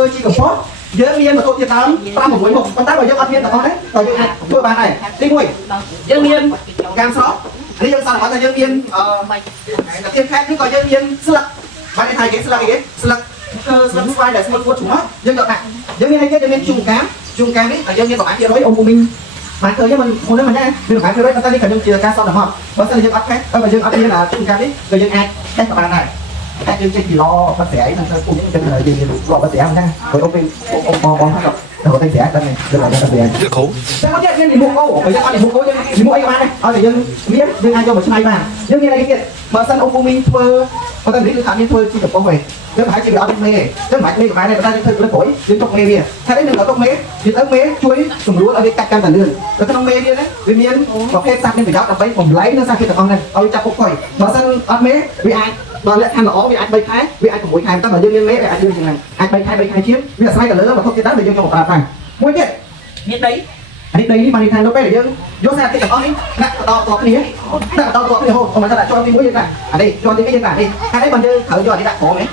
ធ្វើជីកំប៉ុស្តយើងមានបន្ទុកជាដើម5 6មុខប៉ុន្តែបើយើងអត់មានទាំងអស់ទេតែយើងអាចធ្វើបានដែរទី1យើងមានកាំស្រកនេះយើងសន្និដ្ឋានថាយើងមានតាទៀនខែនេះក៏យើងមានស្លឹកបានន័យថាគេស្លឹកអីគេស្លឹកស្វាយដែលស្មុតឈ្មោះយើងយកដាក់យើងមានអីគេយើងមានជុំកាមនេះតែយើងមានប្រហែល100អ៊ំមីងបានឃើញមិនមុនហ្នឹងមិនដែរមានប្រហែល100ប៉ុន្តែនេះក៏យើងជាការសន្និដ្ឋានបើសិនយើងអត់ខេះបើយើងអត់មានជុំកាមនេះក៏យើងអាចខេះបានដែរតែយើងចេះពីឡបាត់ស្រាយហ្នឹងទៅពុំចឹងយើងមានឡបាត់ស្រាយហ្នឹងព្រោះអ៊ំវិញអ៊ំបងហ្នឹងទៅតែស្រាយតែនេះយើងអាចទៅស្រាយខូតែមកទៀតមានលិមុខគោបើយើងអត់លិមុខគោយើងលិមុខអីបានដែរឲ្យតែយើងមានយើងអាចយកមកឆ្នៃបានយើងមានអីទៀតបើសិនអ៊ំពុំមីងធ្វើប៉ុន្តែនេះគឺថាមានធ្វើជាកំប៉ុស្តវិញយើងប្រហែលជាវាអត់មេយើងមិនបាច់មេក៏បានដែរតែយើងធ្វើលើក្រួយយើងទុកមេវាថានេះនឹងទុកមេយើងទៅមេជួយសម្រួលឲ្យវាកាច់កាន់តែលឿននៅក្នុងមេវាវាមានប្រភេទសត្វមានប្រយោជន៍ដើម្បីបំលែងនៅសារធាតុទាំងអស់ហ្នឹងឲ្យចាប់ពុកផុយបើសិនអត់មេវាអាចបើលក្ខខណ្ឌល្អវាអាច3ខែវាអាច6ខែតែបើយើងមានមេវាអាចយូរជាងហ្នឹងអាច3ខែជាងវាអាស្រ័យទៅលើវត្ថុធាតុដើមដែលយើងយកមកប្រើប្រាស់មួយទៀតមានដីនេះដីនេះបានន័យថានៅពេលដែលយើងយកសារធាតុទាំងអស់នេះដាក់បន្តគ្នាហូបអមថាដាក់ជាន់ទី1យើងដាក់អានេះជាន់ទី2យើងដាក់នេះហើយនេះបើយើងត្រូវយកអានេះដាក់ក្រោមនេះ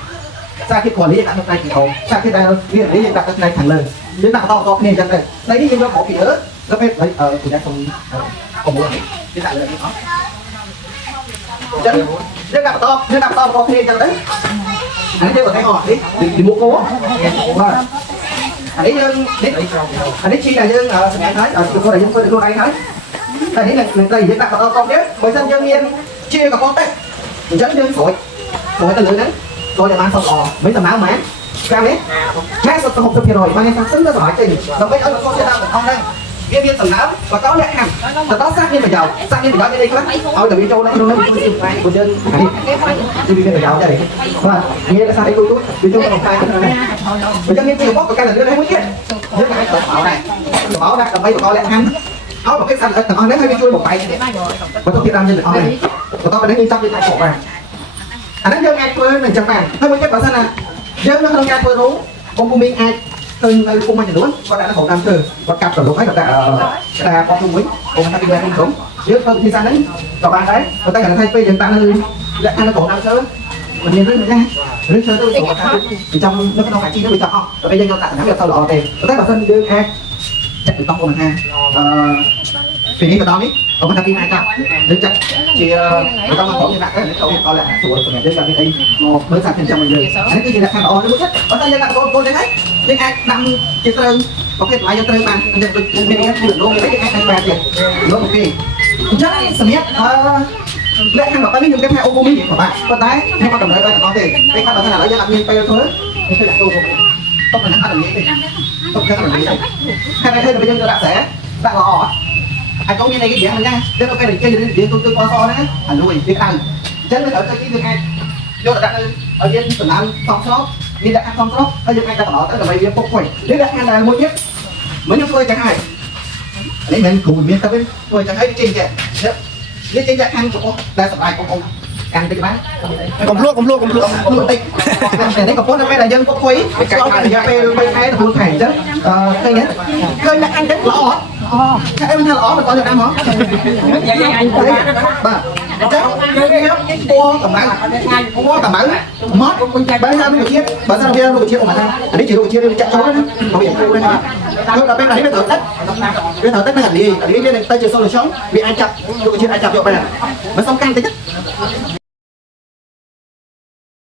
សារធាតុគាត់នេះដាក់នៅផ្នែកខាងក្រោមសារធាតុដែលវានេះយើងដាក់ទៅផ្នែកខាងលើយើងដាក់បន្តគ្នាអញ្ចឹងទៅដីនេះយើងយកក្រោមពីលើដល់ពេលពីដាក់ក្នុងកុំមួយនេះយើងដាក់លើនេះអស់ចឹងយើងដាក់បន្តគ្នាអញ្ចឹងទៅអានេះយើងបត់ឲ្យអស់នេះពីមុខគោបាទអានេះយើងអានេះជីដែលយើងសម្រាប់ហើយគឺគាត់ដែលយើងធ្វើខ្លួនឯងហើយតែនេះនឹងត្រីយើងដាក់បន្តកងទៀតបើមិនយើងមានជាកំប៉ុស្តទេអញ្ចឹងយើងស្រួយទៅលើហ្នឹងស្រួយតែបានសុខល្អមិនដំណើរហ្មងចាំនេះ50-60%បានថាស្ទឹងទៅសម្រាប់ចេញដើម្បីឲ្យកំប៉ុស្តជាដើមទាំងអស់ហ្នឹងវាមានដំណើរបើតលក្ខខណ្ឌទៅដល់សាច់មានប្រយោជន៍មានអីខ្លះឲ្យតែវាចូលនៅក្នុងនោះគឺស្វែងពួកយើងនេះគឺមានប្រយោជន៍ដែរបាទមានសាច់អីទូវាចូលក្នុងកាយហ្នឹងបើចឹងមានជាបបកែលឿនហើយមួយទៀតយើងអាចទៅបោដែរដើម្បីបកលក្ខខណ្ឌឲ្យប្រភេទសត្វល្អិតទាំងអស់ហ្នឹងឲ្យវាជួយបំបែកបើទៅទីតាមយើងទាំងអស់ហ្នឹងបន្ទាប់ពីនេះយើងចាប់យើងអាចបកបានអានេះយើងអាចធ្វើនឹងចឹងបានហើយមួយទៀតបើសិនណាយើងនៅក្នុងការធ្វើរោងអ៊ំពុំមីងអាចឃើញនៅពុំមួយចំនួនគាត់ដាក់នៅក្នុងតាមធ្វើគាត់កាប់ប្រឡុកហើយគាត់ដាក់បោះមួយពុំថាពីវិញខ្ញុំយើងធ្វើទីសាហ្នឹងក៏បានដែរប៉ុន្តែគាត់ថាពេលយើងដាក់នៅលក្ខខណ្ឌនៅក្នុងតាមធ្វើមិនមានរឿងណារឿងធ្វើទៅគាត់ថាពីចំនៅក្នុងអាជីពទៅវាចង់អស់តែយើងយកដាក់តាមវាទៅល្អទេប៉ុន្តែបើសិនយើងអាចចាក់ពីតង់ពុំថាពីនេះទៅដល់នេះông ta tin ai ta đến chắc thì người ta mà có như vậy đấy cậu coi là sủa của nhà đây là cái mới sạch trong mình rồi cái gì là thằng nó muốn nhất ở đây là cô đấy đấy nhưng ai đâm trên tường có cái lại cho tường mà mình cái đường luôn đấy cái anh ba tiền luôn ok chắc sớm nhất lẽ thằng bảo ta biết dùng cái hai ô mi của bạn con tái nhưng mà cầm đấy có thể cái con là nó làm như tay thôi cái là tôi không phải ăn được gì không phải ăn được gì hai này bây giờ đã sẽ bạn lò anh có nghe này cái chuyện mình nha đến lúc cái này chơi điện tôi qua so đấy anh lùi biết ăn chân mới thở cái việc này vô là đặt ở trên tầng ăn phòng shop đi đặt ăn phòng shop bây giờ anh đặt ở tới là bây giờ phục quẩy nếu đặt ăn là mua nhất mới nhóc tôi chẳng ai đấy mình cùng miếng ta biết tôi chẳng thấy trên kìa nếu trên đặt ăn của ta sập bài con ăn tiền bán cầm luôn tịch đấy còn có năm nay là dân có quấy so với nhà về hai là buôn thẻ chứ cây nhé cây đặt ăn rất lỏ các em than lỏ mà có được ăn hả bà mua tầm bắn mót bán ra được chiếc bán ra được chiếc của mà ta đấy chỉ được chiếc đi chặt chó đấy bảo hiểm đây này nhưng là bên này bên thở tết nó hẳn đi bên này tay chiều sau là sống bị ai chặt được chiếc ai chặt được bây giờ mà xong căng tới nhất